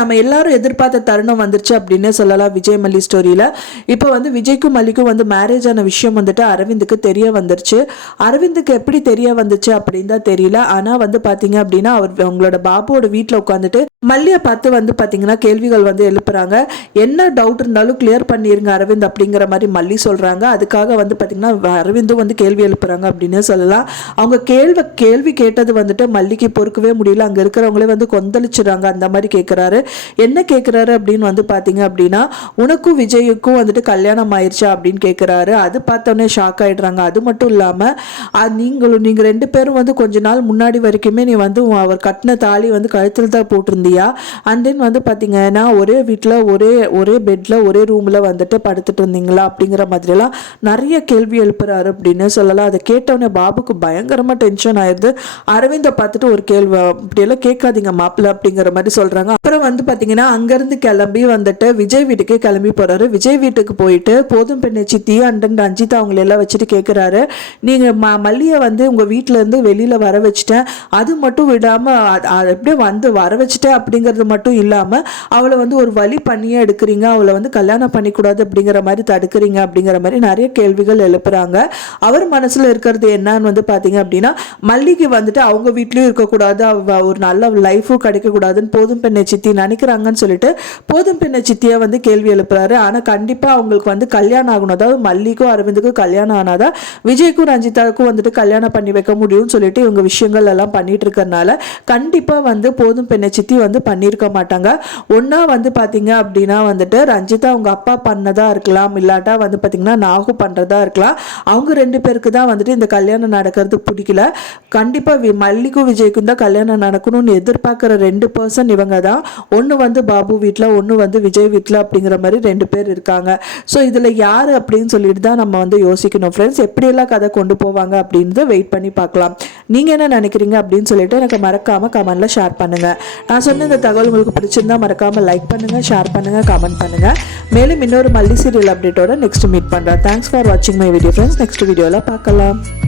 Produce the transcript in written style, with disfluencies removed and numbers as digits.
நம்ம எல்லாரும் எதிர்பார்த்த தருணம் வந்துருச்சு அப்படின்னு சொல்லலாம் விஜய் மல்லி ஸ்டோரியில. இப்போ வந்து விஜய்க்கும் மல்லிக்கும் வந்து மேரேஜ் ஆன விஷயம் வந்துட்டு அரவிந்துக்கு தெரிய வந்துருச்சு. அரவிந்துக்கு எப்படி தெரிய வந்துச்சு அப்படின்னு தான் தெரியல. ஆனா வந்து பாத்தீங்க அப்படின்னா அவர் அவங்களோட பாபுவோட வீட்டுல உட்காந்துட்டு மல்லியை பார்த்து வந்து பாத்தீங்கன்னா கேள்விகள் வந்து எழுப்புறாங்க. என்ன டவுட் இருந்தாலும் கிளியர் பண்ணிருங்க அரவிந்த் அப்படிங்கிற மாதிரி மல்லி சொல்றாங்க. அதுக்காக வந்து பாத்தீங்கன்னா அரவிந்தும் வந்து கேள்வி எழுப்புறாங்க அப்படின்னு சொல்லலாம். அவங்க கேள்வி கேட்டது வந்துட்டு மல்லிக்கு பொறுக்கவே முடியல. அங்க இருக்கிறவங்களே வந்து கொந்தளிச்சுறாங்க. அந்த மாதிரி கேட்கிறாரு. என்ன கேட்குறாரு அப்படின்னு வந்து பார்த்தீங்க அப்படின்னா, உனக்கும் விஜய்க்கும் வந்துட்டு கல்யாணம் ஆயிடுச்சா அப்படின்னு கேட்குறாரு. அது பார்த்தோன்னே ஷாக் ஆகிடுறாங்க. அது மட்டும் இல்லாமல் நீங்கள் ரெண்டு பேரும் வந்து கொஞ்ச நாள் முன்னாடி வரைக்குமே நீ வந்து அவர் கட்டின தாலி வந்து கழுத்தில் தான் போட்டிருந்தியா, அண்ட் தென் வந்து பார்த்தீங்கன்னா ஒரே வீட்டில் ஒரே பெட்டில் ஒரே ரூமில் வந்துட்டு படுத்துட்டு இருந்தீங்களா அப்படிங்கிற மாதிரிலாம் நிறைய கேள்வி எழுப்புறாரு அப்படின்னு சொல்லலாம். அதை கேட்டவுடனே பாபுக்கு பயங்கரமாக டென்ஷன் ஆயிடுது. அரவிந்தை பார்த்துட்டு ஒரு கேள்வி, அப்படியெல்லாம் கேட்காதீங்க மாப்பிள்ள அப்படிங்கிற மாதிரி சொல்கிறாங்க. அப்புறம் வந்து பார்த்தீங்கன்னா அங்கேருந்து கிளம்பி வந்துட்டு விஜய் வீட்டுக்கே கிளம்பி போகிறாரு. விஜய் வீட்டுக்கு போயிட்டு போதும் பெண்ணை சித்தி அண்ட் ரஞ்சிதா அவங்களெல்லாம் வச்சுட்டு கேட்குறாரு, நீங்கள் மல்லியை வந்து உங்கள் வீட்டிலேருந்து வெளியில் வர வச்சுட்டேன், அது மட்டும் விடாமல் எப்படியே வந்து வர வச்சுட்டேன் அப்படிங்கிறது மட்டும் இல்லாமல் அவளை வந்து ஒரு வழி பண்ணியே எடுக்கிறீங்க, அவளை வந்து கல்யாணம் பண்ணிக்கூடாது அப்படிங்கிற மாதிரி தடுக்கிறீங்க அப்படிங்கிற மாதிரி நிறைய கேள்விகள் எழுப்புறாங்க. அவர் மனசில் இருக்கிறது என்னன்னு வந்து பார்த்தீங்க அப்படின்னா, மல்லிக்கு வந்துட்டு அவங்க வீட்லேயும் இருக்கக்கூடாது, ஒரு நல்ல லைஃபும் கிடைக்கக்கூடாதுன்னு போதும் பெண்ணை சித்தி நினைக்கிறாங்கன்னு சொல்லிட்டு போதும் பெண்ணை சித்தியை வந்து கேள்வி எழுப்புறாரு. ஆனால் கண்டிப்பாக அவங்களுக்கு வந்து கல்யாணம் ஆகணும், அதாவது மல்லிக்கும் அரவிந்துக்கும் கல்யாணம் ஆனாதான் விஜய்க்கும் ரஞ்சிதாவுக்கும் வந்துட்டு கல்யாணம் பண்ணி வைக்க முடியும்னு சொல்லிட்டு இவங்க விஷயங்கள் எல்லாம் பண்ணிட்டு இருக்கிறதுனால கண்டிப்பாக வந்து போதும் பெண்ணை சித்தி வந்து பண்ணியிருக்க மாட்டாங்க. ஒன்னா வந்து பார்த்தீங்க அப்படின்னா வந்துட்டு ரஞ்சிதா அவங்க அப்பா பண்ணதா இருக்கலாம், இல்லாட்டா வந்து பார்த்தீங்கன்னா நாகு பண்ணுறதா இருக்கலாம். அவங்க ரெண்டு பேருக்கு தான் வந்துட்டு இந்த கல்யாணம் நடக்கிறது பிடிக்கல. கண்டிப்பாக மல்லிக்கும் விஜய்க்கும் தான் கல்யாணம் நடக்கணும்னு எதிர்பார்க்குற 2% இவங்க தான். ஒன்று வந்து பாபு வீட்டில், ஒன்று வந்து விஜய் வீட்டில் அப்படிங்கிற மாதிரி 2 பேர் இருக்காங்க. ஸோ இதில் யார் அப்படின்னு சொல்லிட்டு தான் நம்ம வந்து யோசிக்கணும் ஃப்ரெண்ட்ஸ். எப்படியெல்லாம் கதை கொண்டு போவாங்க அப்படின்னு வெயிட் பண்ணி பார்க்கலாம். நீங்கள் என்ன நினைக்கிறீங்க அப்படின்னு சொல்லிட்டு எனக்கு மறக்காமல் கமெண்ட்டில் ஷேர் பண்ணுங்கள். நான் சொன்ன இந்த தகவல் உங்களுக்கு பிடிச்சிருந்தா மறக்காமல் லைக் பண்ணுங்கள், ஷேர் பண்ணுங்கள், கமெண்ட் பண்ணுங்கள். மேலும் இன்னொரு மல்லி சீரியல் அப்டேட்டோட நெக்ஸ்ட் மீட் பண்ணுறேன். தேங்க்ஸ் ஃபார் வாட்சிங் மை வீடியோ ஃப்ரெண்ட்ஸ். நெக்ஸ்ட் வீடியோவில் பார்க்கலாம்.